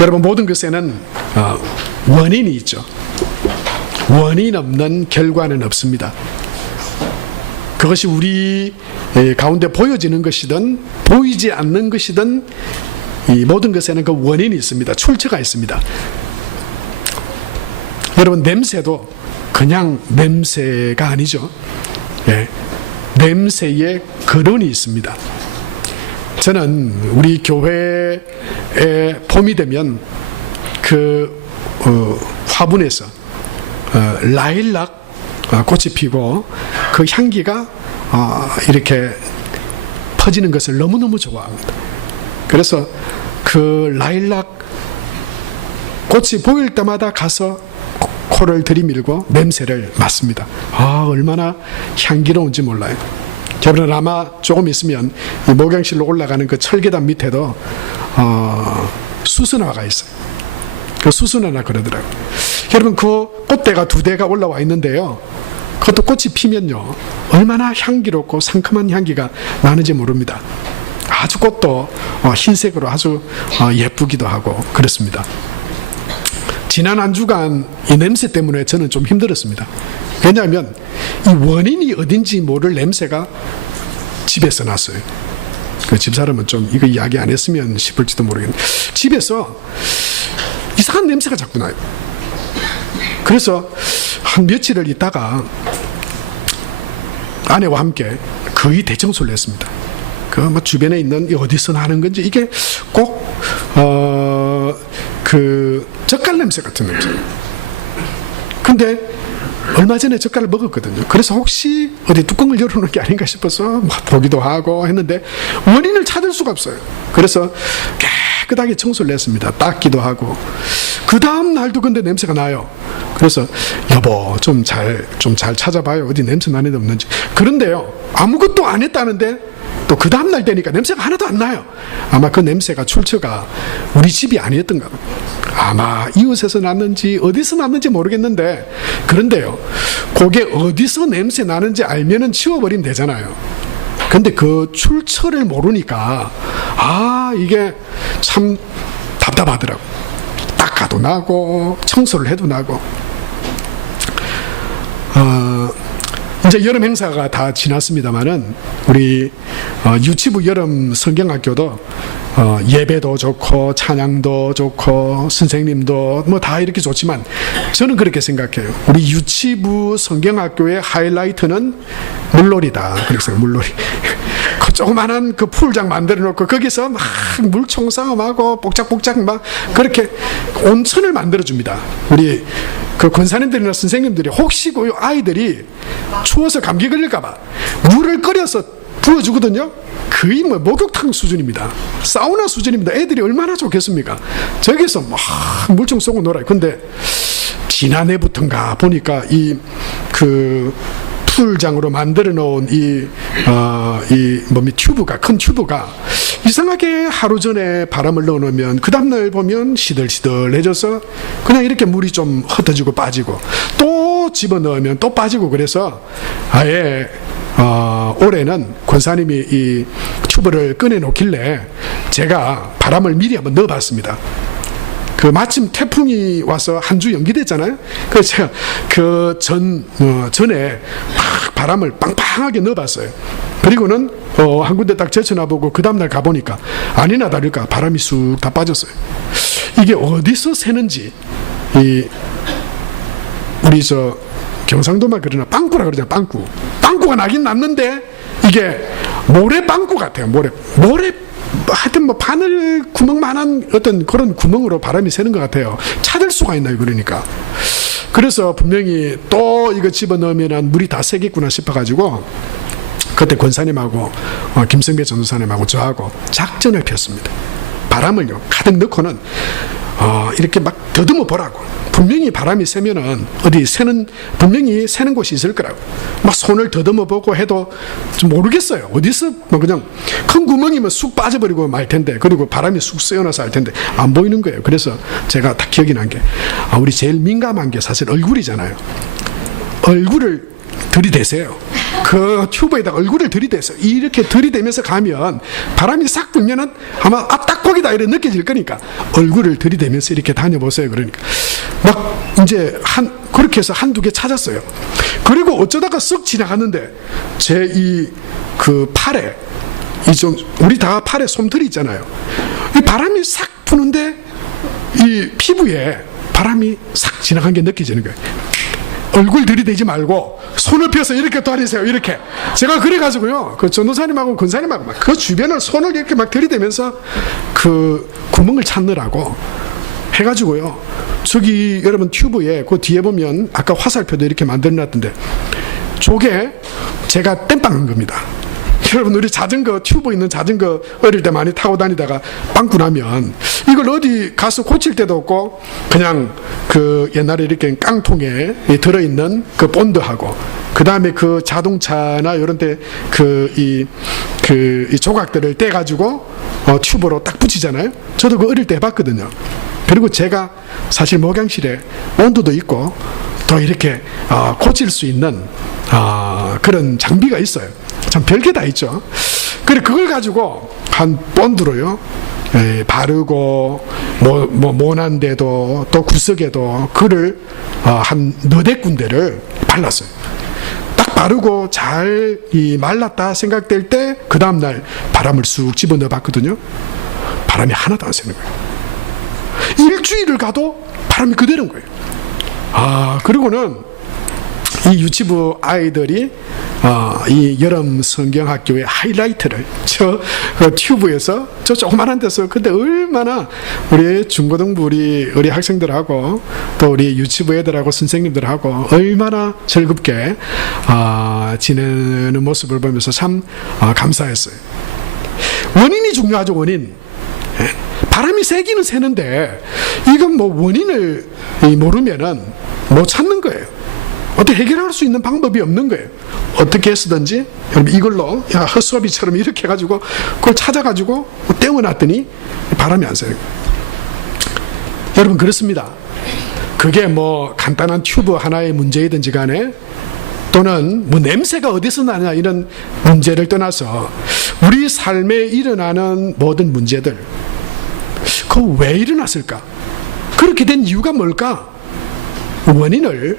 여러분, 모든 것에는 원인이 있죠. 원인 없는 결과는 없습니다. 그것이 우리 가운데 보여지는 것이든 보이지 않는 것이든 이 모든 것에는 그 원인이 있습니다. 출처가 있습니다. 여러분, 냄새도 그냥 냄새가 아니죠. 예, 냄새에 근원이 있습니다. 저는 우리 교회에 봄이 되면 그 화분에서 라일락 꽃이 피고 그 향기가 이렇게 퍼지는 것을 너무너무 좋아합니다. 그래서 그 라일락 꽃이 보일 때마다 가서 코를 들이밀고 냄새를 맡습니다. 얼마나 향기로운지 몰라요. 여러분, 아마 조금 있으면 이 목욕실로 올라가는 그 철계단 밑에도 수선화가 있어요. 그 수선화나 그러더라고요. 여러분, 그 꽃대가 2대가 올라와 있는데요, 그것도 꽃이 피면요 얼마나 향기롭고 상큼한 향기가 나는지 모릅니다. 아주 꽃도 흰색으로 아주 예쁘기도 하고 그렇습니다. 지난 한 주간 이 냄새 때문에 저는 좀 힘들었습니다. 왜냐하면 이 원인이 어딘지 모를 냄새가 집에서 났어요. 그 집사람은 좀 이거 이야기 안 했으면 싶을지도 모르겠는데, 집에서 이상한 냄새가 자꾸 나요. 그래서 한 며칠을 있다가 아내와 함께 거의 대청소를 했습니다. 그 뭐 주변에 있는 어디서 나는 건지, 이게 꼭 그 젓갈 냄새 같은 냄새. 근데 얼마 전에 젓갈을 먹었거든요. 그래서 혹시 어디 뚜껑을 열어놓은 게 아닌가 싶어서 보기도 하고 했는데 원인을 찾을 수가 없어요. 그래서 깨끗하게 청소를 했습니다. 닦기도 하고. 그 다음 날도 근데 냄새가 나요. 그래서 여보, 좀 잘 찾아봐요. 어디 냄새 나는 데 없는지. 그런데요, 아무것도 안 했다는데 또 그 다음날 되니까 냄새가 하나도 안 나요. 아마 그 냄새가 출처가 우리 집이 아니었던가 봐요. 아마 이웃에서 났는지 어디서 났는지 모르겠는데, 그런데요, 그게 어디서 냄새 나는지 알면은 치워버리면 되잖아요. 근데 그 출처를 모르니까 이게 참 답답하더라고. 닦아도 나고 청소를 해도 나고. 이제 여름 행사가 다 지났습니다만은 우리 유치부 여름 성경학교도 예배도 좋고 찬양도 좋고 선생님도 뭐 다 이렇게 좋지만, 저는 그렇게 생각해요. 우리 유치부 성경학교의 하이라이트는 물놀이다. 그래서 물놀이. 그 조그만한 그 풀장 만들어 놓고 거기서 막 물총 싸움하고 복작복작 막 그렇게 온천을 만들어 줍니다. 우리 그 권사님들이나 선생님들이 혹시 그 아이들이 추워서 감기 걸릴까봐 물을 끓여서 부어주거든요. 거의 뭐 목욕탕 수준입니다. 사우나 수준입니다. 애들이 얼마나 좋겠습니까? 저기서 막 물총 쏘고 놀아요. 근데 지난해부터인가 보니까 이 풀장으로 만들어 놓은 튜브가, 큰 튜브가 이상하게 하루 전에 바람을 넣어 놓으면 그 다음날 보면 시들시들해져서 그냥 이렇게 물이 좀 흩어지고 빠지고, 또 집어 넣으면 또 빠지고, 그래서 아예 올해는 권사님이 이 튜브를 꺼내 놓길래 제가 바람을 미리 한번 넣어 봤습니다. 그 마침 태풍이 와서 한 주 연기됐잖아요. 그래서 제가 그 전에 막 바람을 빵빵하게 넣어봤어요. 그리고는 한 군데 딱 제쳐놔보고 그 다음날 가보니까 아니나 다를까 바람이 쑥 다 빠졌어요. 이게 어디서 새는지, 우리 경상도만 그러나 빵꾸라 그러잖아요. 빵꾸가 나긴 났는데 이게 모래빵꾸 같아요. 모래 하여튼 뭐 바늘 구멍만한 어떤 그런 구멍으로 바람이 새는 것 같아요. 찾을 수가 있나요? 그러니까. 그래서 분명히 또 이거 집어넣으면 물이 다 새겠구나 싶어가지고 그때 권사님하고 김성배 전도사님하고 저하고 작전을 폈습니다. 바람을요 가득 넣고는 이렇게 막 더듬어 보라고. 분명히 바람이 세면은 분명히 새는 곳이 있을 거라고. 막 손을 더듬어 보고 해도 좀 모르겠어요. 어디서 뭐 그냥 큰 구멍이면 쑥 빠져버리고 말 텐데, 그리고 바람이 쑥 쐬어나서 할 텐데 안 보이는 거예요. 그래서 제가 딱 기억이 난 게, 우리 제일 민감한 게 사실 얼굴이잖아요. 얼굴을 들이대세요. 그 튜브에다가 얼굴을 들이대서 이렇게 들이대면서 가면 바람이 싹 불면은 아마 딱 거기다 이렇게 느껴질 거니까 얼굴을 들이대면서 이렇게 다녀보세요. 그러니까 막 이제 그렇게 해서 한두 개 찾았어요. 그리고 어쩌다가 쓱 지나갔는데 제 그 팔에 우리 다 팔에 솜털이 있잖아요. 이 바람이 싹 부는데 이 피부에 바람이 싹 지나간 게 느껴지는 거예요. 얼굴 들이대지 말고 손을 펴서 이렇게 다니세요. 이렇게. 제가 그래가지고요. 그 전도사님하고 권사님하고 막 그 주변을 손을 이렇게 막 들이대면서 그 구멍을 찾느라고 해가지고요. 저기 여러분 튜브에 그 뒤에 보면 아까 화살표도 이렇게 만들어놨던데 저게 제가 땜빵한 겁니다. 여러분 우리 자전거 튜브 있는 자전거 어릴 때 많이 타고 다니다가 빵꾸 나면 이걸 어디 가서 고칠 데도 없고 그냥 그 옛날에 이렇게 깡통에 들어있는 그 본드하고 그 다음에 그 자동차나 이런 데 이 조각들을 떼가지고 튜브로 딱 붙이잖아요. 저도 그 어릴 때 해봤거든요. 그리고 제가 사실 목양실에 온도도 있고 또 이렇게 고칠 수 있는 그런 장비가 있어요. 참 별게 다 있죠. 그래 그걸 가지고 한 본드로요 바르고 모난 데도 또 구석에도 그를 한 너댓 군데를 발랐어요. 딱 바르고 잘 말랐다 생각될 때 그 다음날 바람을 쑥 집어넣어 봤거든요. 바람이 하나도 안 새는 거예요. 일주일을 가도 바람이 그대로인 거예요. 그리고는 이 유치부 아이들이 이 여름 성경학교의 하이라이트를 저 튜브에서 저 조그만한 데서 근데 얼마나 우리 중고등부 우리 학생들하고 또 우리 유치부 애들하고 선생님들하고 얼마나 즐겁게 지내는 모습을 보면서 참 감사했어요. 원인이 중요하죠. 원인. 바람이 세기는 새는데 이건 뭐 원인을 모르면은 못 찾는 거예요. 어떻게 해결할 수 있는 방법이 없는 거예요. 어떻게 해서든지 이걸로 헛수업이처럼 이렇게 해가지고 그걸 찾아가지고 떼어놨더니 바람이 안 새요. 여러분 그렇습니다. 그게 뭐 간단한 튜브 하나의 문제이든지 간에 또는 뭐 냄새가 어디서 나냐 이런 문제를 떠나서 우리 삶에 일어나는 모든 문제들 그 왜 일어났을까? 그렇게 된 이유가 뭘까? 원인을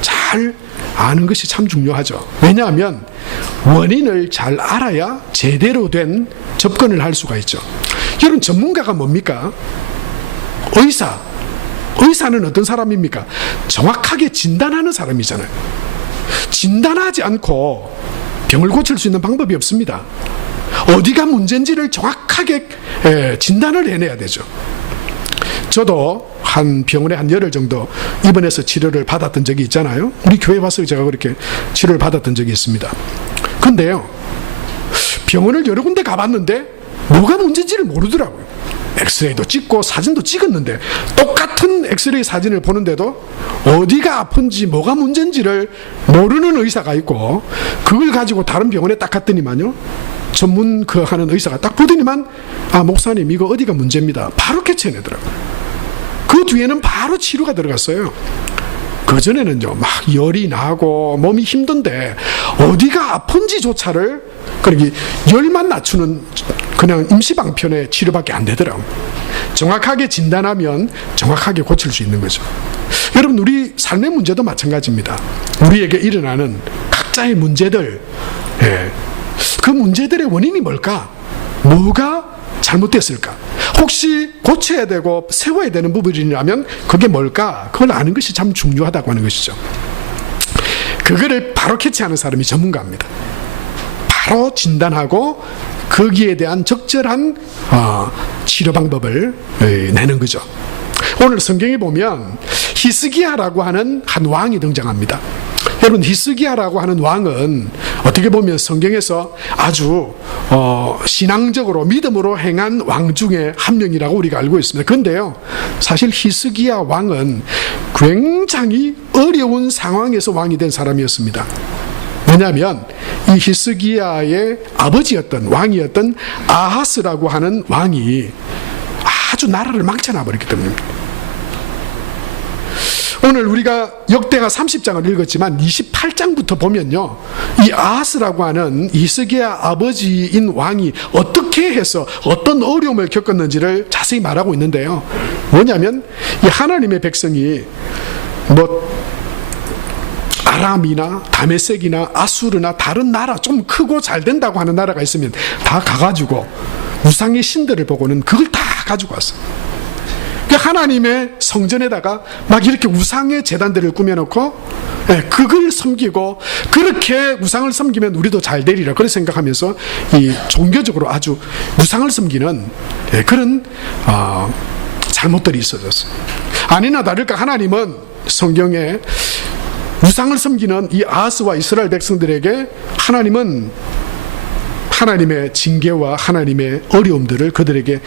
잘 아는 것이 참 중요하죠. 왜냐하면 원인을 잘 알아야 제대로 된 접근을 할 수가 있죠. 여러분 전문가가 뭡니까? 의사는 어떤 사람입니까? 정확하게 진단하는 사람이잖아요. 진단하지 않고 병을 고칠 수 있는 방법이 없습니다. 어디가 문제인지를 정확하게 진단을 해내야 되죠. 저도 한 병원에 한 열흘 정도 입원해서 치료를 받았던 적이 있잖아요. 우리 교회 와서 제가 그렇게 치료를 받았던 적이 있습니다. 근데요, 병원을 여러 군데 가봤는데 뭐가 문제인지를 모르더라고요. 엑스레이도 찍고 사진도 찍었는데 똑같은 엑스레이 사진을 보는데도 어디가 아픈지 뭐가 문제인지를 모르는 의사가 있고 그걸 가지고 다른 병원에 딱 갔더니만요, 전문 하는 의사가 딱 보더니만 목사님 이거 어디가 문제입니다. 바로 캐치해내더라고요. 그 뒤에는 바로 치료가 들어갔어요. 그전에는요 막 열이 나고 몸이 힘든데 어디가 아픈지조차를 그러기 열만 낮추는 그냥 임시방편의 치료밖에 안 되더라고요. 정확하게 진단하면 정확하게 고칠 수 있는 거죠. 여러분 우리 삶의 문제도 마찬가지입니다. 우리에게 일어나는 각자의 문제들, 그 문제들의 원인이 뭘까? 뭐가 잘못됐을까? 혹시 고쳐야 되고 세워야 되는 부분이라면 그게 뭘까? 그걸 아는 것이 참 중요하다고 하는 것이죠. 그거를 바로 캐치하는 사람이 전문가입니다. 바로 진단하고 거기에 대한 적절한 치료 방법을 내는 거죠. 오늘 성경에 보면 히스기야라고 하는 한 왕이 등장합니다. 여러분 히스기야라고 하는 왕은 어떻게 보면 성경에서 아주 신앙적으로 믿음으로 행한 왕 중에 한 명이라고 우리가 알고 있습니다. 그런데요 사실 히스기야 왕은 굉장히 어려운 상황에서 왕이 된 사람이었습니다. 왜냐하면 이 히스기야의 아버지였던 왕이었던 아하스라고 하는 왕이 아주 나라를 망쳐놔 버렸기 때문입니다. 오늘 우리가 역대하 30장을 읽었지만 28장부터 보면요, 이 아하스라고 하는 히스기야 아버지인 왕이 어떻게 해서 어떤 어려움을 겪었는지를 자세히 말하고 있는데요. 뭐냐면 이 하나님의 백성이 아람이나 다메섹이나 아수르나 다른 나라, 좀 크고 잘 된다고 하는 나라가 있으면 다 가가지고 우상의 신들을 보고는 그걸 다 가지고 왔어요. 하나님의 성전에다가 막 이렇게 우상의 제단들을 꾸며놓고 그걸 섬기고, 그렇게 우상을 섬기면 우리도 잘 되리라 그렇게 생각하면서 이 종교적으로 아주 우상을 섬기는 그런 잘못들이 있어졌어요. 아니나 다를까 하나님은 성경에 우상을 섬기는 이 아하스와 이스라엘 백성들에게 하나님은 하나님의 징계와 하나님의 어려움들을 그들에게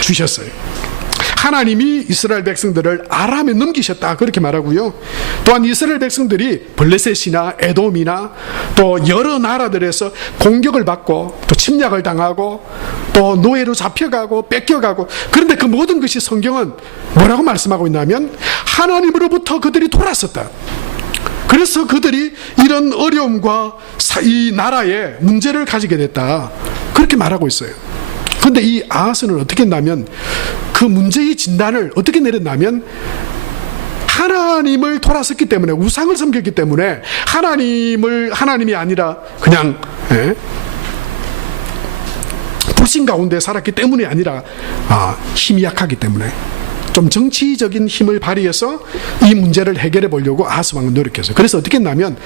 주셨어요. 하나님이 이스라엘 백성들을 아람에 넘기셨다 그렇게 말하고요. 또한 이스라엘 백성들이 블레셋이나 에돔이나 또 여러 나라들에서 공격을 받고 또 침략을 당하고 또 노예로 잡혀가고 뺏겨가고, 그런데 그 모든 것이 성경은 뭐라고 말씀하고 있냐면 하나님으로부터 그들이 돌아섰다. 그래서 그들이 이런 어려움과 이 나라에 문제를 가지게 됐다 그렇게 말하고 있어요. 그런데 이 아하스는 어떻게 했냐면 그 문제의 진단을 어떻게 내렸냐면 하나님을 돌아섰기 때문에, 우상을 섬겼기 때문에, 하나님이 아니라 그냥 불신 가운데 살았기 때문이 아니라 힘이 약하기 때문에 좀 정치적인 힘을 발휘해서 이 문제를 해결해 보려고 아하스 왕은 노력했어요. 그래서 어떻게 했냐면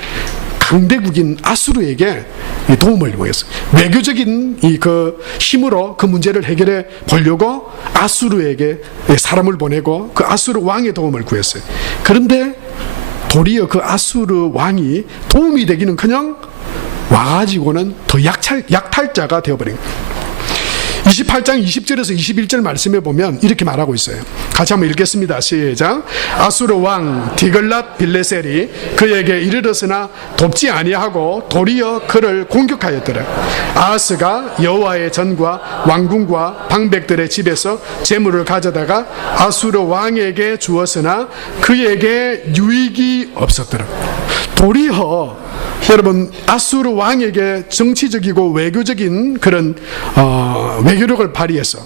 강대국인 아수르에게 도움을 요청했어요. 외교적인 그 힘으로 그 문제를 해결해 보려고 아수르에게 사람을 보내고 그 아수르 왕의 도움을 구했어요. 그런데 도리어 그 아수르 왕이 도움이 되기는커녕 와가지고는 더 약탈자가 되어버린 거예요. 28장 20절에서 21절 말씀에 보면 이렇게 말하고 있어요. 같이 한번 읽겠습니다. 시작. 아수르 왕 디글랏 빌레셀이 그에게 이르렀으나 돕지 아니하고 도리어 그를 공격하였더라. 아하스가 여호와의 전과 왕궁과 방백들의 집에서 재물을 가져다가 아수르 왕에게 주었으나 그에게 유익이 없었더라. 도리어 여러분, 아수르 왕에게 정치적이고 외교적인 그런 외교력을 발휘해서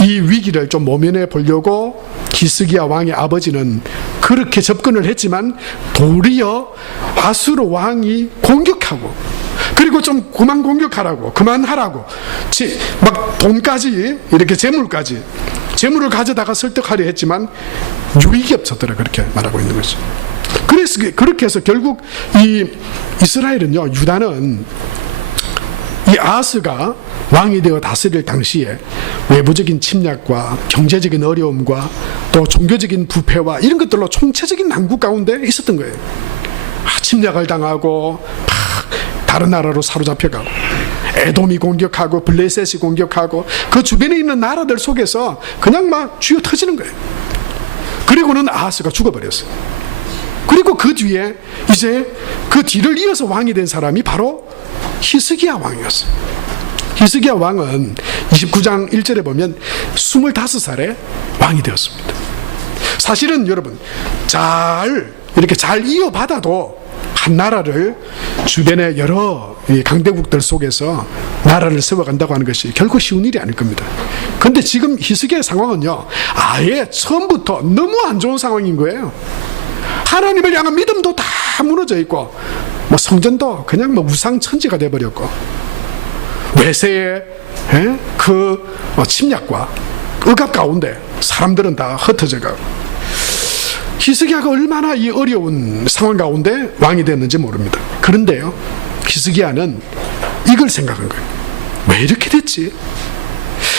이 위기를 좀 모면해 보려고 히스기야 왕의 아버지는 그렇게 접근을 했지만 도리어 아수르 왕이 공격하고, 그리고 좀 그만 공격하라고, 그만하라고, 막 돈까지, 이렇게 재물을 가져다가 설득하려 했지만 유익이 없었더라 그렇게 말하고 있는 거죠. 그래서 그렇게 해서 결국 이 이스라엘은요, 유다는 이 아하스가 왕이 되어 다스릴 당시에 외부적인 침략과 경제적인 어려움과 또 종교적인 부패와 이런 것들로 총체적인 난국 가운데 있었던 거예요. 침략을 당하고 다른 나라로 사로잡혀가고, 에돔이 공격하고 블레셋이 공격하고 그 주변에 있는 나라들 속에서 그냥 막 쥐어 터지는 거예요. 그리고는 아하스가 죽어버렸어요. 그리고 그 뒤에 이제 그 뒤를 이어서 왕이 된 사람이 바로 히스기야 왕이었어요. 히스기야 왕은 29장 1절에 보면 25살에 왕이 되었습니다. 사실은 여러분, 이렇게 잘 이어받아도 한 나라를 주변의 여러 강대국들 속에서 나라를 세워간다고 하는 것이 결코 쉬운 일이 아닐 겁니다. 그런데 지금 히스기야의 상황은요, 아예 처음부터 너무 안 좋은 상황인 거예요. 하나님을 향한 믿음도 다 무너져 있고, 성전도 그냥 우상천지가 돼버렸고, 외세의 그 침략과 억압 가운데 사람들은 다 흩어져 가고, 히스기야가 얼마나 이 어려운 상황 가운데 왕이 됐는지 모릅니다. 그런데요, 히스기야는 이걸 생각한 거예요. 왜 이렇게 됐지?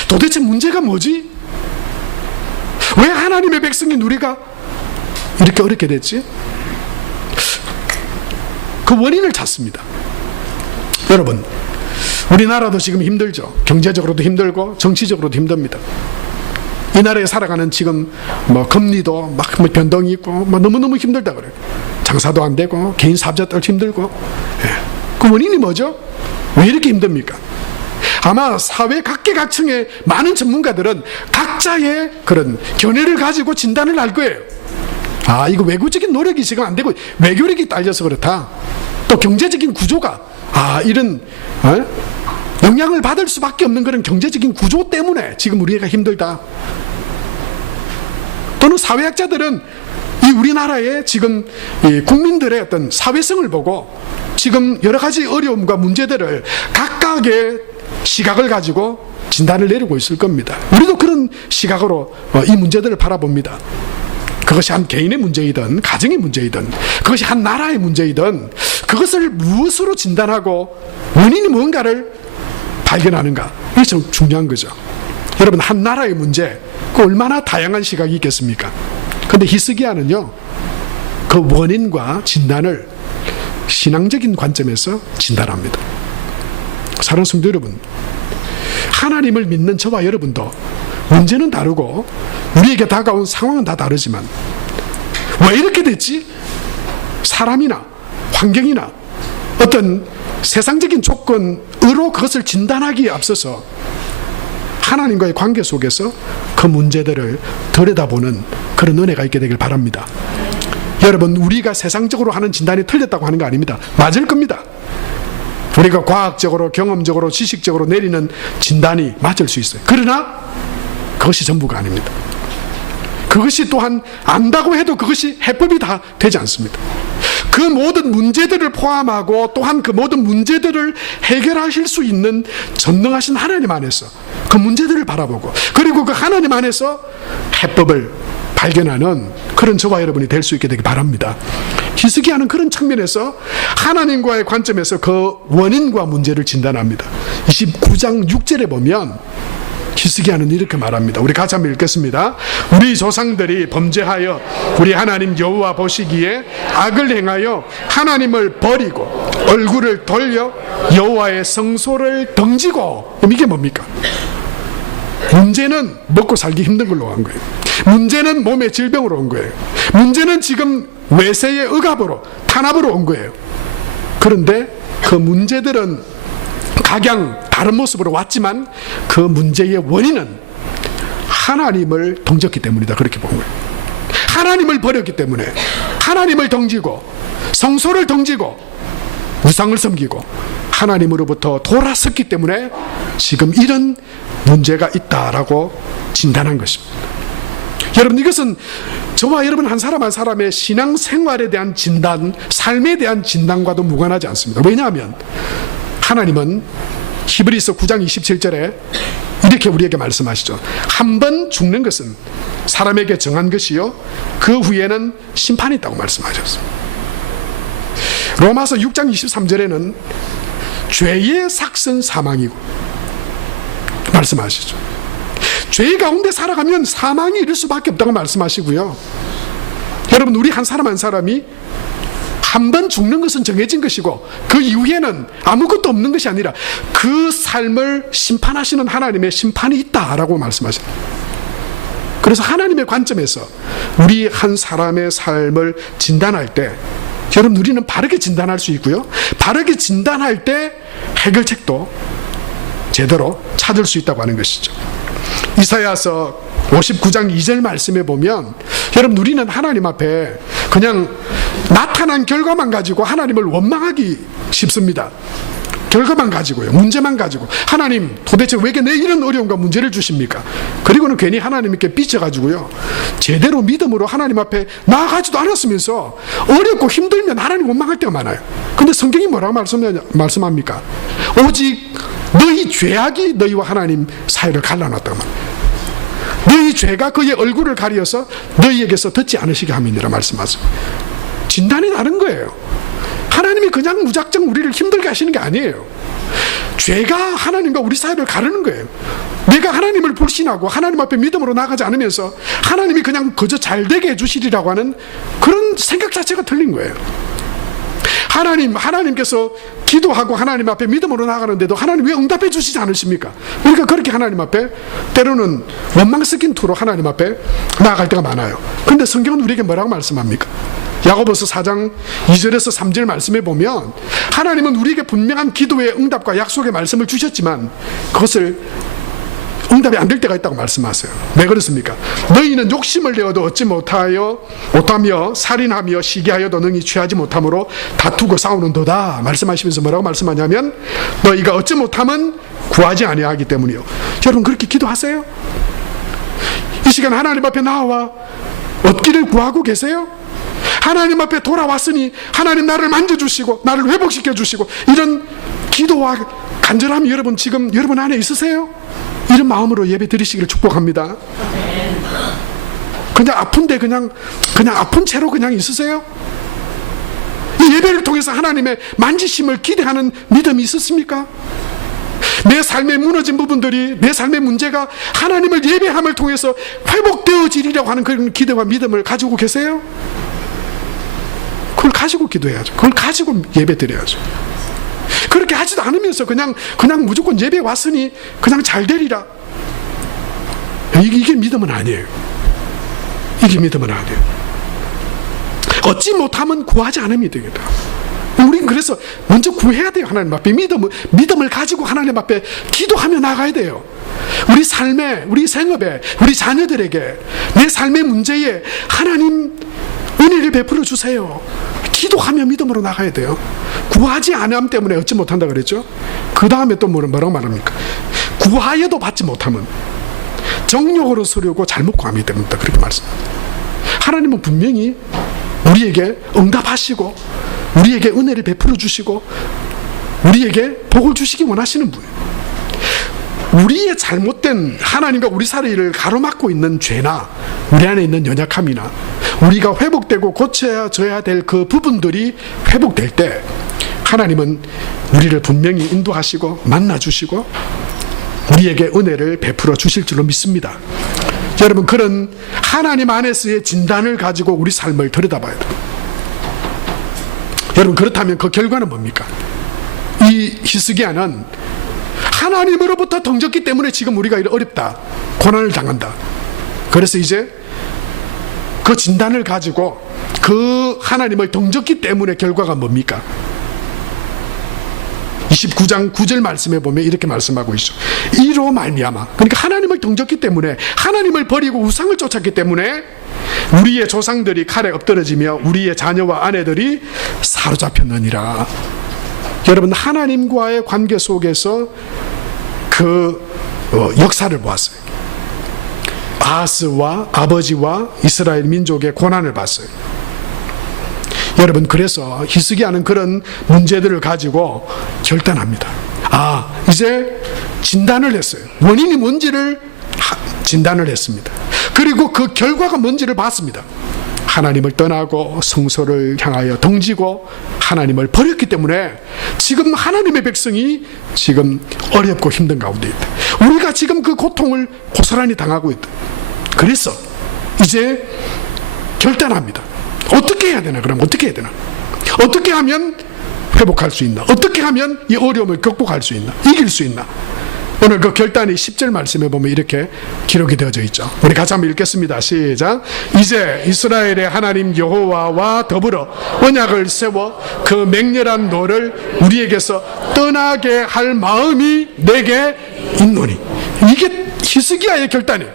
도대체 문제가 뭐지? 왜 하나님의 백성인 우리가 이렇게 어렵게 됐지? 그 원인을 찾습니다. 여러분, 우리나라도 지금 힘들죠. 경제적으로도 힘들고 정치적으로도 힘듭니다. 이 나라에 살아가는 지금 금리도 막 변동이 있고 너무너무 힘들다 그래요. 장사도 안 되고 개인 사업자도 힘들고. 그 원인이 뭐죠? 왜 이렇게 힘듭니까? 아마 사회 이거 외교적인 노력이 지금 안 되고 외교력이 딸려서 그렇다. 또 경제적인 구조가 이런 영향을 받을 수밖에 없는 그런 경제적인 구조 때문에 지금 우리가 힘들다. 또는 사회학자들은 이 우리나라의 지금 이 국민들의 어떤 사회성을 보고 지금 여러 가지 어려움과 문제들을 각각의 시각을 가지고 진단을 내리고 있을 겁니다. 우리도 그런 시각으로 이 문제들을 바라봅니다. 그것이 한 개인의 문제이든 가정의 문제이든 그것이 한 나라의 문제이든 그것을 무엇으로 진단하고 원인이 뭔가를 발견하는가, 이게 참 중요한 거죠. 여러분, 한 나라의 문제, 그 얼마나 다양한 시각이 있겠습니까? 그런데 히스기야는요, 그 원인과 진단을 신앙적인 관점에서 진단합니다. 사랑하는 성도 여러분, 하나님을 믿는 저와 여러분도 문제는 다르고 우리에게 다가온 상황은 다 다르지만 왜 이렇게 됐지? 사람이나 환경이나 어떤 세상적인 조건으로 그것을 진단하기에 앞서서 하나님과의 관계 속에서 그 문제들을 들여다보는 그런 은혜가 있게 되길 바랍니다. 여러분, 우리가 세상적으로 하는 진단이 틀렸다고 하는 거 아닙니다. 맞을 겁니다. 우리가 과학적으로, 경험적으로, 지식적으로 내리는 진단이 맞을 수 있어요. 그러나 그것이 전부가 아닙니다. 그것이 또한 안다고 해도 그것이 해법이 다 되지 않습니다. 그 모든 문제들을 포함하고 또한 그 모든 문제들을 해결하실 수 있는 전능하신 하나님 안에서 그 문제들을 바라보고 그리고 그 하나님 안에서 해법을 발견하는 그런 저와 여러분이 될 수 있게 되기 바랍니다. 히스기야는 그런 측면에서 하나님과의 관점에서 그 원인과 문제를 진단합니다. 29장 6절에 보면 히스기야는 이렇게 말합니다. 우리 같이 한번 읽겠습니다. 우리 조상들이 범죄하여 우리 하나님 여호와 보시기에 악을 행하여 하나님을 버리고 얼굴을 돌려 여호와의 성소를 덩지고, 그럼 이게 뭡니까? 문제는 먹고 살기 힘든 걸로 간 거예요. 문제는 몸의 질병으로 온 거예요. 문제는 지금 외세의 억압으로, 탄압으로 온 거예요. 그런데 그 문제들은 각양 다른 모습으로 왔지만 그 문제의 원인은 하나님을 덩졌기 때문이다, 그렇게 본 거예요. 하나님을 버렸기 때문에, 하나님을 덩지고 성소를 덩지고 우상을 섬기고 하나님으로부터 돌아섰기 때문에 지금 이런 문제가 있다라고 진단한 것입니다. 여러분, 이것은 저와 여러분 한 사람 한 사람의 신앙생활에 대한 진단, 삶에 대한 진단과도 무관하지 않습니다. 왜냐하면 하나님은 히브리서 9장 27절에 이렇게 우리에게 말씀하시죠. 한 번 죽는 것은 사람에게 정한 것이요 그 후에는 심판이 있다고 말씀하셨습니다. 로마서 6장 23절에는 죄의 삭은 사망이고 말씀하시죠. 죄 가운데 살아가면 사망이 이를 수밖에 없다고 말씀하시고요. 여러분, 우리 한 사람 한 사람이 한 번 죽는 것은 정해진 것이고 그 이후에는 아무것도 없는 것이 아니라 그 삶을 심판하시는 하나님의 심판이 있다라고 말씀하십니다. 그래서 하나님의 관점에서 우리 한 사람의 삶을 진단할 때, 여러분, 우리는 바르게 진단할 수 있고요, 바르게 진단할 때 해결책도 제대로 찾을 수 있다고 하는 것이죠. 이사야서 59장 2절 말씀에 보면, 여러분, 우리는 하나님 앞에 그냥 나타난 결과만 가지고 하나님을 원망하기 쉽습니다. 결과만 가지고요, 문제만 가지고 하나님 도대체 왜 내 이런 어려움과 문제를 주십니까? 그리고는 괜히 하나님께 삐쳐가지고요 제대로 믿음으로 하나님 앞에 나아가지도 않았으면서 어렵고 힘들면 하나님 원망할 때가 많아요. 근데 성경이 뭐라고 말씀합니까? 오직 너희 죄악이 너희와 하나님 사이를 갈라놨다고 말합니다. 너희 죄가 그의 얼굴을 가리어서 너희에게서 듣지 않으시게 함이니라 말씀하세요. 진단이 다른 거예요. 하나님이 그냥 무작정 우리를 힘들게 하시는 게 아니에요. 죄가 하나님과 우리 사이를 가르는 거예요. 내가 하나님을 불신하고 하나님 앞에 믿음으로 나가지 않으면서 하나님이 그냥 그저 잘되게 해주시리라고 하는 그런 생각 자체가 틀린 거예요. 하나님께서 기도하고 하나님 앞에 믿음으로 나가는데도 하나님 왜 응답해 주시지 않으십니까? 우리가 그렇게 하나님 앞에 때로는 원망 섞인 투로 하나님 앞에 나아갈 때가 많아요. 그런데 성경은 우리에게 뭐라고 말씀합니까? 야고보서 4장 2절에서 3절 말씀에 보면 하나님은 우리에게 분명한 기도의 응답과 약속의 말씀을 주셨지만 그것을 응답이 안 될 때가 있다고 말씀하세요. 왜 그렇습니까? 너희는 욕심을 내어도 얻지 못하며 살인하며 시기하여도 능히 취하지 못함으로 다투고 싸우는도다 말씀하시면서 뭐라고 말씀하냐면 너희가 얻지 못하면 구하지 아니하기 때문이요. 여러분 그렇게 기도하세요? 이 시간 하나님 앞에 나와 얻기를 구하고 계세요? 하나님 앞에 돌아왔으니 하나님 나를 만져주시고 나를 회복시켜 주시고 이런 기도와 간절함이 여러분 안에 있으세요? 이런 마음으로 예배 드리시기를 축복합니다. 그냥 아픈데 그냥 아픈 채로 그냥 있으세요? 이 예배를 통해서 하나님의 만지심을 기대하는 믿음이 있었습니까? 내 삶에 무너진 부분들이, 내 삶의 문제가 하나님을 예배함을 통해서 회복되어지리라고 하는 그런 기대와 믿음을 가지고 계세요? 그걸 가지고 기도해야죠. 그걸 가지고 예배 드려야죠. 그렇게 하지도 않으면서 그냥 무조건 예배 왔으니 그냥 잘 되리라. 이게 믿음은 아니에요. 이게 믿음은 아니에요. 얻지 못하면 구하지 않으면 되겠다. 우린 그래서 먼저 구해야 돼요. 하나님 앞에 믿음을 가지고 하나님 앞에 기도하며 나가야 돼요. 우리 삶에, 우리 생업에, 우리 자녀들에게, 내 삶의 문제에 하나님 은혜를 베풀어 주세요. 기도하며 믿음으로 나가야 돼요. 구하지 않음 때문에 얻지 못한다 그랬죠. 그 다음에 또 뭐라고 말합니까? 구하여도 받지 못하면 정욕으로 서려고 잘못 구함이 됩니다. 그렇게 말씀합니다. 하나님은 분명히 우리에게 응답하시고 우리에게 은혜를 베풀어 주시고 우리에게 복을 주시기 원하시는 분이에요. 우리의 잘못된 하나님과 우리 사이를 가로막고 있는 죄나 우리 안에 있는 연약함이나 우리가 회복되고 고쳐져야 될 그 부분들이 회복될 때 하나님은 우리를 분명히 인도하시고 만나주시고 우리에게 은혜를 베풀어 주실 줄로 믿습니다. 여러분 그런 하나님 안에서의 진단을 가지고 우리 삶을 들여다봐야 돼요. 여러분 그렇다면 그 결과는 뭡니까? 이 히스기야는 하나님으로부터 덩졌기 때문에 지금 우리가 어렵다, 고난을 당한다. 그래서 이제 그 진단을 가지고 그 하나님을 덩졌기 때문에 결과가 뭡니까? 29장 9절 말씀에 보면 이렇게 말씀하고 있죠. 이로 말미암아, 그러니까 하나님을 덩졌기 때문에, 하나님을 버리고 우상을 쫓았기 때문에 우리의 조상들이 칼에 엎드러지며 우리의 자녀와 아내들이 사로잡혔느니라. 여러분 하나님과의 관계 속에서 그 역사를 보았어요. 아하스와 아버지와 이스라엘 민족의 고난을 봤어요. 여러분 그래서 히스기야는 그런 문제들을 가지고 결단합니다. 이제 진단을 했어요. 원인이 뭔지를 진단을 했습니다. 그리고 그 결과가 뭔지를 봤습니다. 하나님을 떠나고 성소를 향하여 덩지고 하나님을 버렸기 때문에 지금 하나님의 백성이 지금 어렵고 힘든 가운데 있다. 우리가 지금 그 고통을 고스란히 당하고 있다. 그래서 이제 결단합니다. 어떻게 해야 되나? 그럼 어떻게 해야 되나? 어떻게 하면 회복할 수 있나? 어떻게 하면 이 어려움을 극복할 수 있나? 이길 수 있나? 오늘 그 결단이 10절 말씀에 보면 이렇게 기록이 되어져 있죠. 우리 같이 한번 읽겠습니다. 시작. 이제 이스라엘의 하나님 여호와와 더불어 언약을 세워 그 맹렬한 노를 우리에게서 떠나게 할 마음이 내게 있노니. 이게 히스기야의 결단이에요.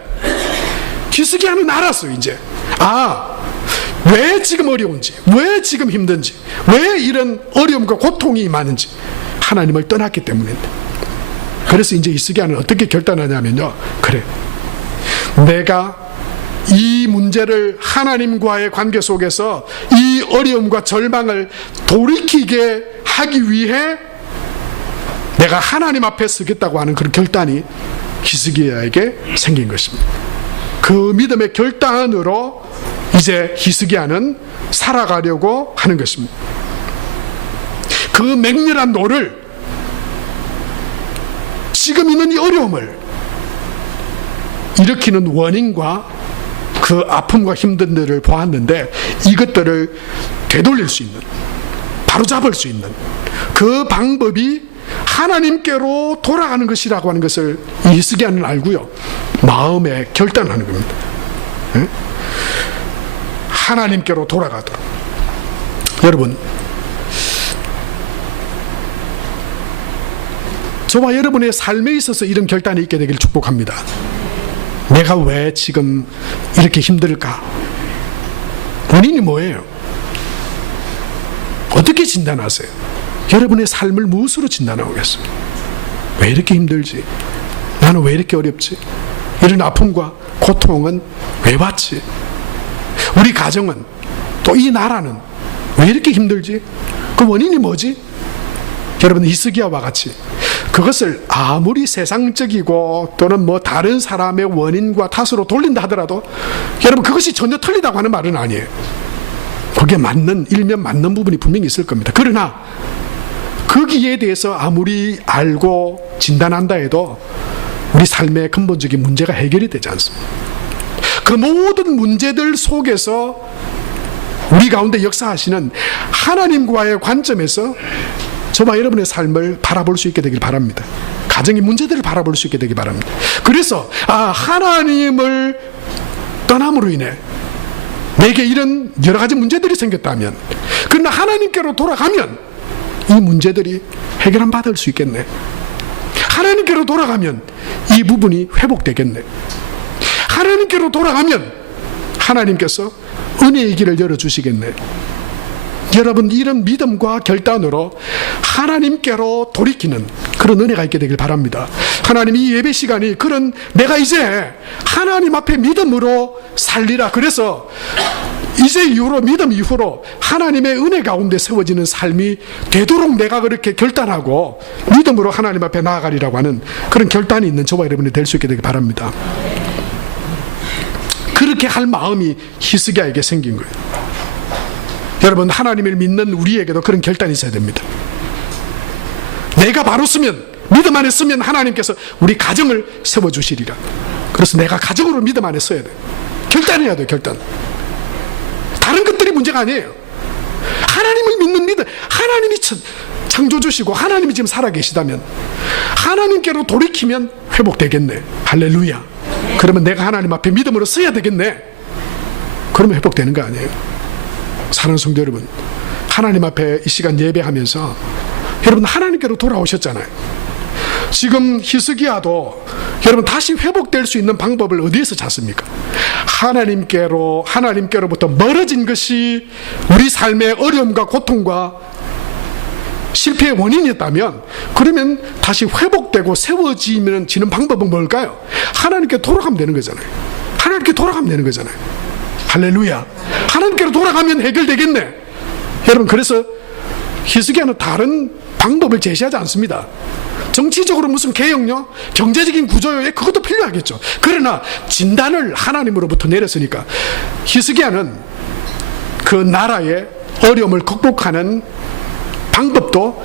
히스기야는 알았어요. 이제 왜 지금 어려운지, 왜 지금 힘든지, 왜 이런 어려움과 고통이 많은지 하나님을 떠났기 때문인데. 그래서 이제 히스기야는 어떻게 결단하냐면요, 그래, 내가 이 문제를 하나님과의 관계 속에서 이 어려움과 절망을 돌이키게 하기 위해 내가 하나님 앞에 서겠다고 하는 그런 결단이 히스기야에게 생긴 것입니다. 그 믿음의 결단으로 이제 히스기야는 살아가려고 하는 것입니다. 그 맹렬한 노를, 지금 있는 이 어려움을 일으키는 원인과 그 아픔과 힘든들을 보았는데 이것들을 되돌릴 수 있는, 바로잡을 수 있는 그 방법이 하나님께로 돌아가는 것이라고 하는 것을 히스기야는 알고요, 마음에 결단하는 겁니다. 하나님께로 돌아가도록. 여러분 저와 여러분의 삶에 있어서 이런 결단이 있게 되길 축복합니다. 내가 왜 지금 이렇게 힘들까? 원인이 뭐예요? 어떻게 진단하세요? 여러분의 삶을 무엇으로 진단하겠습니까? 왜 이렇게 힘들지? 나는 왜 이렇게 어렵지? 이런 아픔과 고통은 왜 왔지? 우리 가정은, 또 이 나라는 왜 이렇게 힘들지? 그 원인이 뭐지? 여러분, 히스기야와 같이 그것을 아무리 세상적이고 또는 뭐 다른 사람의 원인과 탓으로 돌린다 하더라도 여러분, 그것이 전혀 틀리다고 하는 말은 아니에요. 그게 맞는, 일면 맞는 부분이 분명히 있을 겁니다. 그러나 거기에 대해서 아무리 알고 진단한다 해도 우리 삶의 근본적인 문제가 해결이 되지 않습니다. 그 모든 문제들 속에서 우리 가운데 역사하시는 하나님과의 관점에서 저와 여러분의 삶을 바라볼 수 있게 되길 바랍니다. 가정의 문제들을 바라볼 수 있게 되길 바랍니다. 그래서 하나님을 떠남으로 인해 내게 이런 여러 가지 문제들이 생겼다면, 그러나 하나님께로 돌아가면 이 문제들이 해결은 받을 수 있겠네. 하나님께로 돌아가면 이 부분이 회복되겠네. 하나님께로 돌아가면 하나님께서 은혜의 길을 열어주시겠네. 여러분, 이런 믿음과 결단으로 하나님께로 돌이키는 그런 은혜가 있게 되길 바랍니다. 하나님, 이 예배 시간이 그런, 내가 이제 하나님 앞에 믿음으로 살리라, 그래서 이제 이후로, 믿음 이후로 하나님의 은혜 가운데 세워지는 삶이 되도록 내가 그렇게 결단하고 믿음으로 하나님 앞에 나아가리라고 하는 그런 결단이 있는 저와 여러분이 될 수 있게 되길 바랍니다. 그렇게 할 마음이 히스기야에게 생긴 거예요. 여러분, 하나님을 믿는 우리에게도 그런 결단이 있어야 됩니다. 내가 바로 쓰면, 믿음 안에 쓰면 하나님께서 우리 가정을 세워주시리라. 그래서 내가 가정으로 믿음 안에 써야 돼요. 결단해야 돼요. 결단. 다른 것들이 문제가 아니에요. 하나님을 믿는 믿음, 하나님이 창조주시고 하나님이 지금 살아계시다면 하나님께로 돌이키면 회복되겠네. 할렐루야. 그러면 내가 하나님 앞에 믿음으로 써야 되겠네. 그러면 회복되는 거 아니에요. 사랑하는 성도 여러분, 하나님 앞에 이 시간 예배하면서 여러분 하나님께로 돌아오셨잖아요. 지금 히스기야도 여러분 다시 회복될 수 있는 방법을 어디에서 찾습니까? 하나님께로부터 멀어진 것이 우리 삶의 어려움과 고통과 실패의 원인이었다면, 그러면 다시 회복되고 세워지는 방법은 뭘까요? 하나님께 돌아가면 되는 거잖아요. 하나님께 돌아가면 되는 거잖아요. 할렐루야. 하나님께로 돌아가면 해결되겠네. 여러분, 그래서 히스기야는 다른 방법을 제시하지 않습니다. 정치적으로 무슨 개혁요, 경제적인 구조요, 그것도 필요하겠죠. 그러나 진단을 하나님으로부터 내렸으니까 히스기야는 그 나라의 어려움을 극복하는 방법도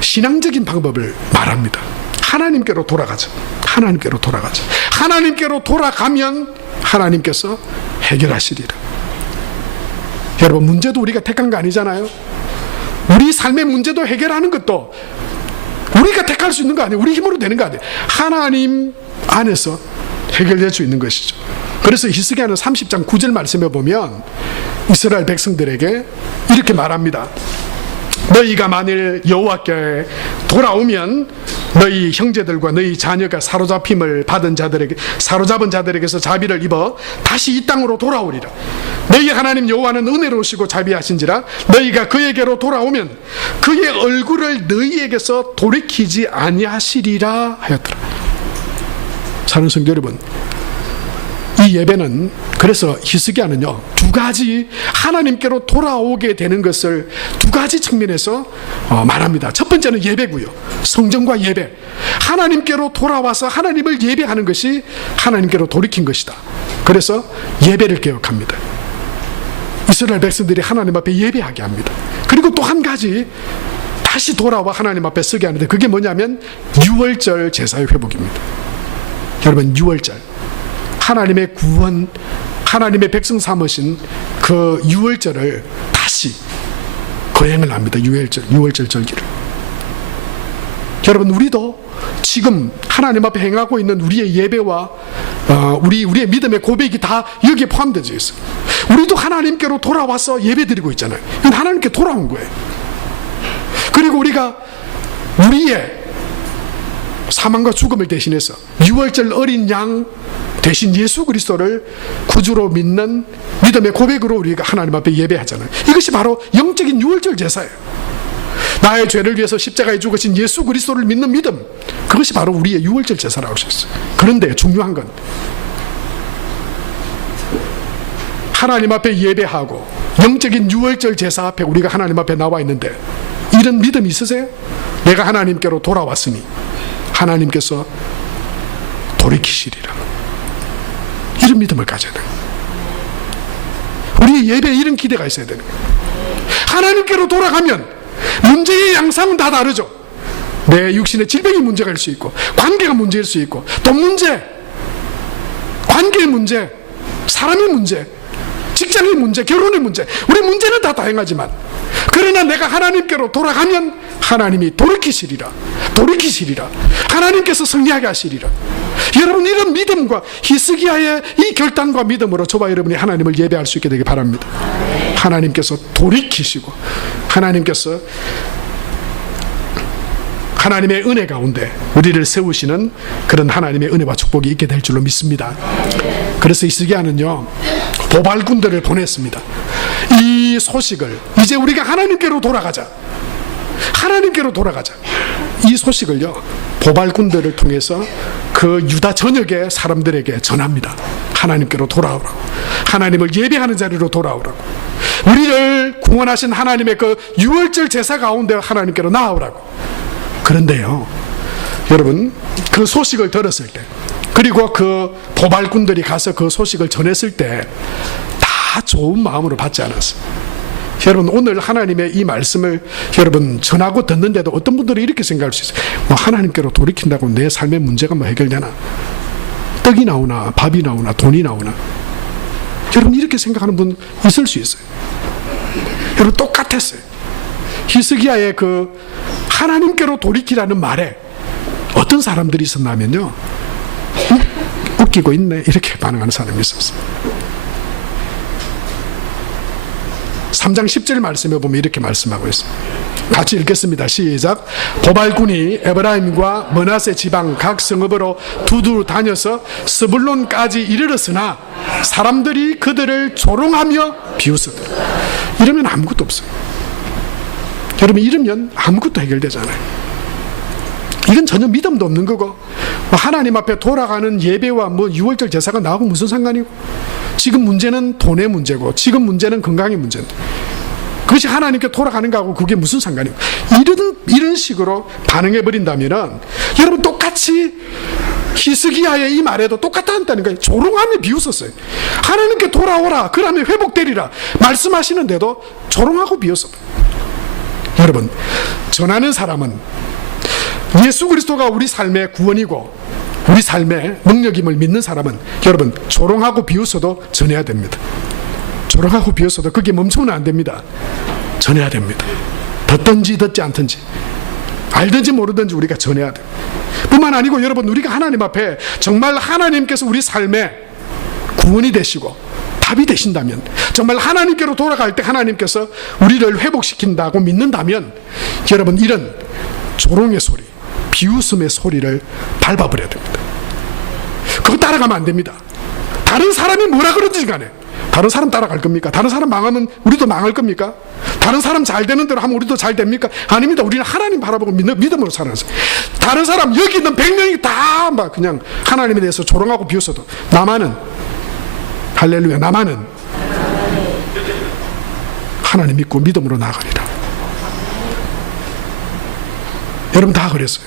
신앙적인 방법을 말합니다. 하나님께로 돌아가자. 하나님께로 돌아가자. 하나님께로 돌아가면 하나님께서 해결하시리라. 여러분, 문제도 우리가 택한 거 아니잖아요. 우리 삶의 문제도 해결하는 것도 우리가 택할 수 있는 거 아니에요. 우리 힘으로 되는 거 아니에요. 하나님 안에서 해결될 수 있는 것이죠. 그래서 히스기야는 30장 9절 말씀에 보면 이스라엘 백성들에게 이렇게 말합니다. 너희가 만일 여호와께 돌아오면 너희 형제들과 너희 자녀가 사로잡은 자들에게서 자비를 입어 다시 이 땅으로 돌아오리라. 너희 하나님 여호와는 은혜로우시고 자비하신지라. 너희가 그에게로 돌아오면 그의 얼굴을 너희에게서 돌이키지 아니하시리라 하였더라. 사랑하는 성도 여러분, 이 예배는, 그래서 히스기야는요, 두 가지 하나님께로 돌아오게 되는 것을 두 가지 측면에서 말합니다. 첫 번째는 예배고요. 성전과 예배. 하나님께로 돌아와서 하나님을 예배하는 것이 하나님께로 돌이킨 것이다. 그래서 예배를 개혁합니다. 이스라엘 백성들이 하나님 앞에 예배하게 합니다. 그리고 또 한 가지 다시 돌아와 하나님 앞에 서게 하는데, 그게 뭐냐면 유월절 제사의 회복입니다. 여러분, 유월절, 하나님의 구원, 하나님의 백성 삼으신 그 유월절을 다시 거행을 합니다. 유월절 절기를. 여러분, 우리도 지금 하나님 앞에 행하고 있는 우리의 예배와 우리의 믿음의 고백이 다 여기에 포함되어 있어요. 우리도 하나님께로 돌아와서 예배드리고 있잖아요. 이건 하나님께 돌아온 거예요. 그리고 우리가 우리의 사망과 죽음을 대신해서 유월절 어린 양 대신 예수 그리스도를 구주로 믿는 믿음의 고백으로 우리가 하나님 앞에 예배하잖아요. 이것이 바로 영적인 유월절 제사예요. 나의 죄를 위해서 십자가에 죽으신 예수 그리스도를 믿는 믿음, 그것이 바로 우리의 유월절 제사라고 하셨어요. 그런데 중요한 건 하나님 앞에 예배하고 영적인 유월절 제사 앞에 우리가 하나님 앞에 나와 있는데 이런 믿음 있으세요? 내가 하나님께로 돌아왔으니 하나님께서 돌이키시리라. 이런 믿음을 가져야 돼요. 우리의 예배에 이런 기대가 있어야 되는 거예요. 하나님께로 돌아가면 문제의 양상은 다 다르죠. 내 육신의 질병이 문제가 일 수 있고, 관계가 문제일 수 있고, 돈 문제, 관계의 문제, 사람의 문제, 직장의 문제, 결혼의 문제, 우리 문제는 다 다양하지만, 그러나 내가 하나님께로 돌아가면 하나님이 돌이키시리라. 하나님께서 승리하게 하시리라. 여러분, 이런 믿음과 히스기야의 이 결단과 믿음으로 저와 여러분이 하나님을 예배할 수 있게 되기 바랍니다. 하나님께서 돌이키시고 하나님께서 하나님의 은혜 가운데 우리를 세우시는 그런 하나님의 은혜와 축복이 있게 될 줄로 믿습니다. 그래서 히스기야는요, 보발군들을 보냈습니다. 이 소식을, 이제 우리가 하나님께로 돌아가자, 이 소식을요 보발군들을 통해서 그 유다 전역의 사람들에게 전합니다. 하나님께로 돌아오라고, 하나님을 예배하는 자리로 돌아오라고, 우리를 구원하신 하나님의 그 유월절 제사 가운데 하나님께로 나아오라고. 그런데요 여러분, 그 소식을 들었을 때, 그리고 그 보발군들이 가서 그 소식을 전했을 때 다 좋은 마음으로 받지 않았어요. 여러분, 오늘 하나님의 이 말씀을 여러분 전하고 듣는데도 어떤 분들이 이렇게 생각할 수 있어요. 뭐 하나님께로 돌이킨다고 내 삶의 문제가 뭐 해결되나? 떡이 나오나 밥이 나오나 돈이 나오나? 여러분, 이렇게 생각하는 분 있을 수 있어요. 여러분, 똑같았어요. 히스기야의 그 하나님께로 돌이키라는 말에 어떤 사람들이 있었냐면요, 웃기고 있네 이렇게 반응하는 사람이 있었어요. 3장 10절 말씀에 보면 이렇게 말씀하고 있어요. 같이 읽겠습니다. 시작. 보발군이 에브라임과 머나세 지방 각 성읍으로 두루 다녀서 스불론까지 이르렀으나 사람들이 그들을 조롱하며 비웃었더라. 이러면 아무것도 없어요. 여러분, 이러면 아무것도 해결되지 않아요. 이건 전혀 믿음도 없는 거고, 하나님 앞에 돌아가는 예배와 뭐 유월절 제사가 나하고 무슨 상관이고, 지금 문제는 돈의 문제고, 지금 문제는 건강의 문제인데, 그것이 하나님께 돌아가는 거하고 그게 무슨 상관이고, 이런 식으로 반응해버린다면 여러분, 똑같이 히스기야의 이 말에도 똑같다는 거예요. 조롱하며 비웃었어요. 하나님께 돌아오라, 그러면 회복되리라 말씀하시는데도 조롱하고 비웃었어요. 여러분, 전하는 사람은 예수 그리스도가 우리 삶의 구원이고 우리 삶의 능력임을 믿는 사람은 여러분, 조롱하고 비웃어도 전해야 됩니다. 조롱하고 비웃어도 그게 멈추면 안 됩니다. 전해야 됩니다. 듣든지 듣지 않든지, 알든지 모르든지 우리가 전해야 돼요. 뿐만 아니고 여러분, 우리가 하나님 앞에 정말 하나님께서 우리 삶의 구원이 되시고 답이 되신다면, 정말 하나님께로 돌아갈 때 하나님께서 우리를 회복시킨다고 믿는다면, 여러분, 이런 조롱의 소리, 비웃음의 소리를 밟아버려야 됩니다. 그거 따라가면 안 됩니다. 다른 사람이 뭐라 그러든지 간에 다른 사람 따라갈 겁니까? 다른 사람 망하면 우리도 망할 겁니까? 다른 사람 잘 되는 대로 하면 우리도 잘 됩니까? 아닙니다. 우리는 하나님 바라보고 믿음으로 살아가는 거예요. 다른 사람, 여기 있는 100명이 다 막 그냥 하나님에 대해서 조롱하고 비웃어도 나만은, 할렐루야, 나만은 하나님 믿고 믿음으로 나아가리라. 여러분, 다 그랬어요.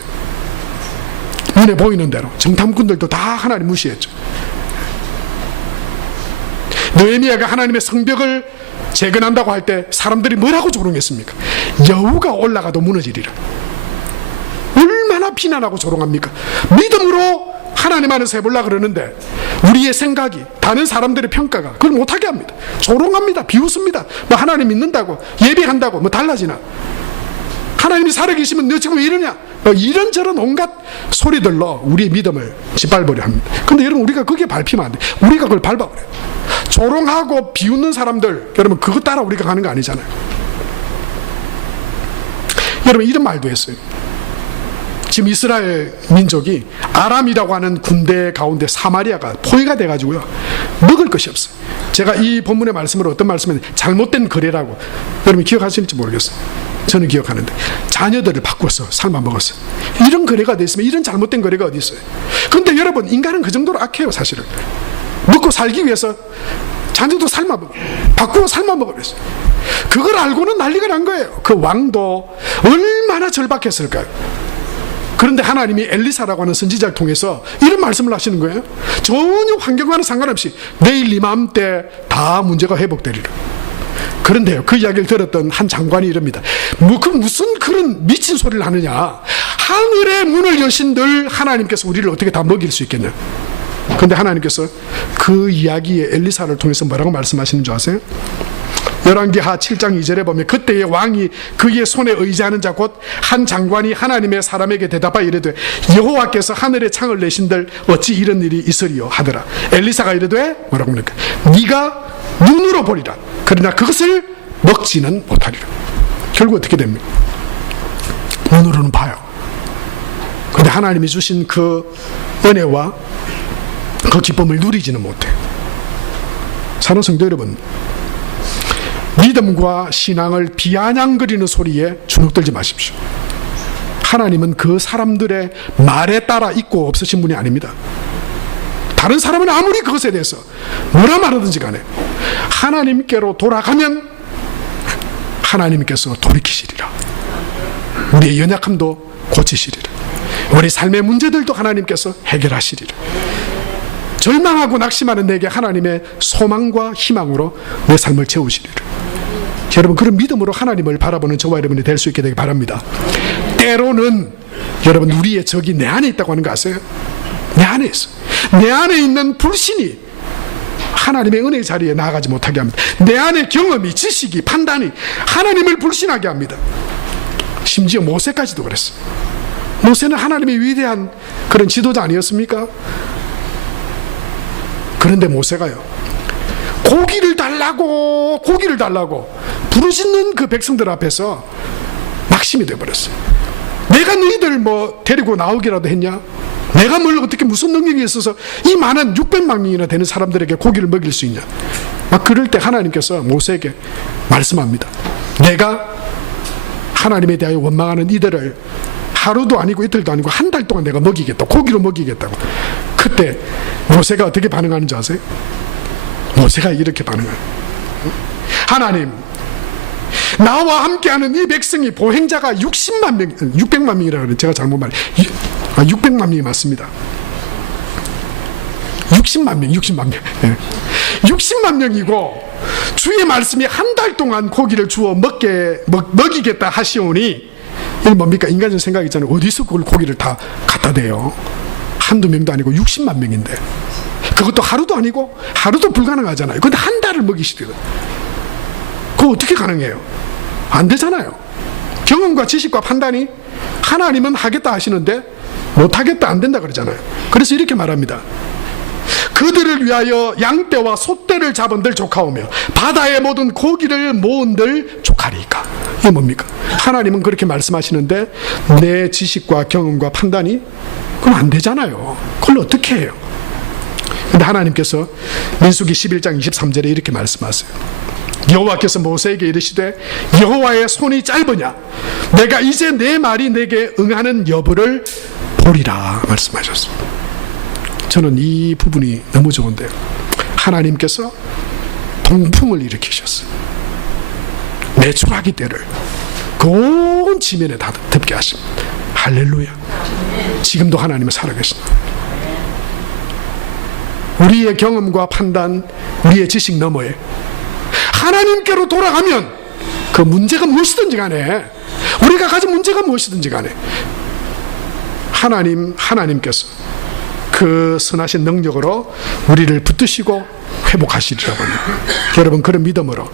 눈에 보이는 대로 정탐꾼들도 다 하나님 무시했죠. 느헤미야가 하나님의 성벽을 재건한다고 할 때 사람들이 뭐라고 조롱했습니까? 여우가 올라가도 무너지리라. 얼마나 비난하고 조롱합니까? 믿음으로 하나님 안에서 해보려고 그러는데 우리의 생각이, 다른 사람들의 평가가 그걸 못하게 합니다. 조롱합니다. 비웃습니다. 뭐 하나님 믿는다고, 예배한다고 뭐 달라지나? 하나님이 살아계시면 너 지금 왜 이러냐? 이런저런 온갖 소리들로 우리의 믿음을 짓밟으려 합니다. 근데 여러분, 우리가 그게 밟히면 안 돼. 우리가 그걸 밟아버려요. 조롱하고 비웃는 사람들, 여러분, 그거 따라 우리가 가는 거 아니잖아요. 여러분, 이런 말도 했어요. 지금 이스라엘 민족이 아람이라고 하는 군대 가운데 사마리아가 포위가 돼가지고요, 먹을 것이 없어요. 제가 이 본문의 말씀으로 어떤 말씀을 잘못된 거래라고 여러분 기억하실지 모르겠어요. 저는 기억하는데 자녀들을 바꿔서 삶아 먹었어요. 이런 거래가 돼 있으면 이런 잘못된 거래가 어디 있어요? 근데 여러분, 인간은 그 정도로 악해요. 사실은 먹고 살기 위해서 자녀도 삶아 먹어, 바꾸어 삶아 먹으랬어요. 그걸 알고는 난리가 난 거예요. 그 왕도 얼마나 절박했을까요? 그런데 하나님이 엘리사라고 하는 선지자를 통해서 이런 말씀을 하시는 거예요. 전혀 환경과는 상관없이 내일 이맘때 다 문제가 회복되리라. 그런데요, 그 이야기를 들었던 한 장관이 이럽니다. 무슨 그런 미친 소리를 하느냐. 하늘의 문을 여신들 하나님께서 우리를 어떻게 다 먹일 수 있겠냐. 그런데 하나님께서 그 이야기에 엘리사를 통해서 뭐라고 말씀하시는 줄 아세요? 열왕기하 7장 2절에 보면 그때의 왕이 그의 손에 의지하는 자 곧 한 장관이 하나님의 사람에게 대답하여 이르되 여호와께서 하늘의 창을 내신들 어찌 이런 일이 있으리요 하더라. 엘리사가 이르되 뭐라고 합니까? 네가 눈으로 보리라. 그러나 그것을 먹지는 못하리라. 결국 어떻게 됩니까? 눈으로는 봐요. 그런데 하나님이 주신 그 은혜와 그 기쁨을 누리지는 못해요. 사랑하는 성도 여러분, 믿음과 신앙을 비아냥거리는 소리에 주눅들지 마십시오. 하나님은 그 사람들의 말에 따라 있고 없으신 분이 아닙니다. 다른 사람은 아무리 그것에 대해서 뭐라 말하든지 간에 하나님께로 돌아가면 하나님께서 돌이키시리라. 우리의 연약함도 고치시리라. 우리 삶의 문제들도 하나님께서 해결하시리라. 절망하고 낙심하는 내게 하나님의 소망과 희망으로 내 삶을 채우시리라. 여러분, 그런 믿음으로 하나님을 바라보는 저와 여러분이 될 수 있게 되기 바랍니다. 때로는 여러분, 우리의 적이 내 안에 있다고 하는 거 아세요? 내 안에 있어. 내 안에 있는 불신이 하나님의 은혜의 자리에 나아가지 못하게 합니다. 내 안의 경험이, 지식이, 판단이 하나님을 불신하게 합니다. 심지어 모세까지도 그랬어요. 모세는 하나님의 위대한 그런 지도자 아니었습니까? 그런데 모세가요, 고기를 달라고 부르짖는 그 백성들 앞에서 낙심이 되어버렸어요. 내가 너희들 뭐 데리고 나오기라도 했냐? 내가 뭘 어떻게 무슨 능력이 있어서 이 많은 600만 명이나 되는 사람들에게 고기를 먹일 수 있냐? 막 그럴 때 하나님께서 모세에게 말씀합니다. 내가 하나님에 대하여 원망하는 이들을 하루도 아니고 이틀도 아니고 한 달 동안 내가 먹이겠다, 고기로 먹이겠다고. 그때 모세가 어떻게 반응하는지 아세요? 모세가 이렇게 반응해요. 하나님, 나와 함께하는 이 백성이 보행자가 60만 명, 600만 명이라고 그래요. 제가 잘못 말해요. 600만 명이 맞습니다. 60만 명. 60만 명이고 주의 말씀이 한 달 동안 고기를 주어 먹이겠다 하시오니, 이게 뭡니까? 인간적 생각이 있잖아요. 어디서 그걸 고기를 다 갖다 대요? 한두 명도 아니고 60만 명인데, 그것도 하루도 아니고 하루도 불가능하잖아요. 근데 한 달을 먹이시더라고요. 그거 어떻게 가능해요? 안 되잖아요. 경험과 지식과 판단이 하나님은 하겠다 하시는데 못하겠다, 안 된다 그러잖아요. 그래서 이렇게 말합니다. 그들을 위하여 양떼와 소떼를 잡은들 조카오며 바다의 모든 고기를 모은들 조카리까. 이게 뭡니까? 하나님은 그렇게 말씀하시는데 내 지식과 경험과 판단이 그럼 안 되잖아요. 그걸 어떻게 해요? 근데 하나님께서 민수기 11장 23절에 이렇게 말씀하세요. 여호와께서 모세에게 이르시되 여호와의 손이 짧으냐? 내가 이제 내 말이 내게 응하는 여부를 보리라 말씀하셨습니다. 저는 이 부분이 너무 좋은데요. 하나님께서 동풍을 일으키셨어요. 메추라기 때를 그 온 지면에 다 덮게 하십니다. 할렐루야. 지금도 하나님은 살아계십니다. 우리의 경험과 판단, 우리의 지식 너머에 하나님께로 돌아가면 그 문제가 무엇이든지 간에, 우리가 가진 문제가 무엇이든지 간에 하나님께서 그 선하신 능력으로 우리를 붙드시고 회복하시리라고 합니다. 여러분, 그런 믿음으로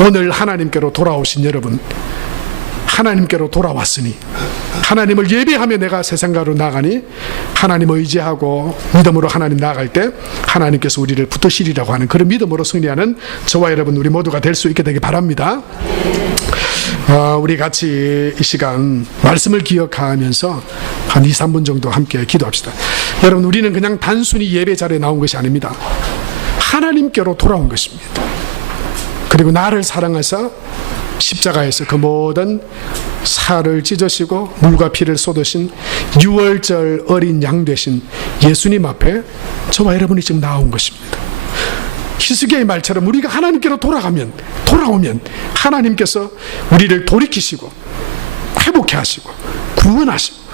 오늘 하나님께로 돌아오신 여러분, 하나님께로 돌아왔으니 하나님을 예배하며 내가 세상가로 나가니 하나님 의지하고 믿음으로 하나님 나아갈 때 하나님께서 우리를 붙드시리라고 하는 그런 믿음으로 승리하는 저와 여러분 우리 모두가 될 수 있게 되기 바랍니다. 우리 같이 이 시간 말씀을 기억하면서 한 2, 3분 정도 함께 기도합시다. 여러분, 우리는 그냥 단순히 예배 자리에 나온 것이 아닙니다. 하나님께로 돌아온 것입니다. 그리고 나를 사랑하사 십자가에서 그 모든 살을 찢으시고 물과 피를 쏟으신 유월절 어린 양 되신 예수님 앞에 저와 여러분이 지금 나온 것입니다. 히스기야의 말처럼 우리가 하나님께로 돌아오면 하나님께서 우리를 돌이키시고 회복해 하시고 구원하시고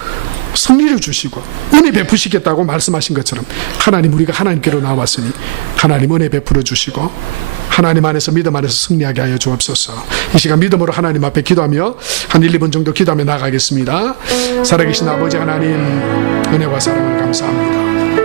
승리를 주시고 은혜 베푸시겠다고 말씀하신 것처럼 하나님, 우리가 하나님께로 나왔으니 하나님 은혜 베풀어 주시고 하나님 안에서, 믿음 안에서 승리하게 하여 주옵소서. 이 시간 믿음으로 하나님 앞에 기도하며 한 1, 2분 정도 기도하며 나가겠습니다. 살아계신 아버지 하나님, 은혜와 사랑을 감사합니다.